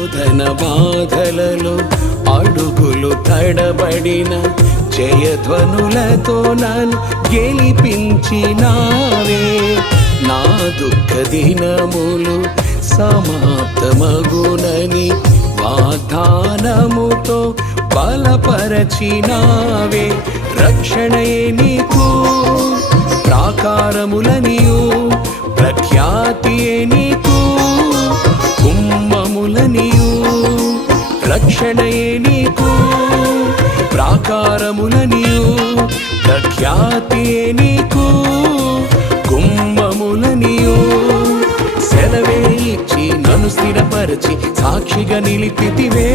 శోధన బాధలలో అడుగులు తడబడిన జయధ్వనులతో నన్ను గెలిపించినావే. నా దుఃఖ దినములు సమాప్తమగునని వాగ్దానముతో బలపరచినావే. రక్షణయే నీకు ప్రాకారములనియు ప్రఖ్యాతియే నీకు కుమ్మములనియు రక్షణయే నీకు ప్రాకారములనియు ప్రఖ్యాతియే నీకు కుమ్మములనియు సెలవే ఇచ్చి నన్ను స్థిరపరచి సాక్షిగా నిలిపితివే.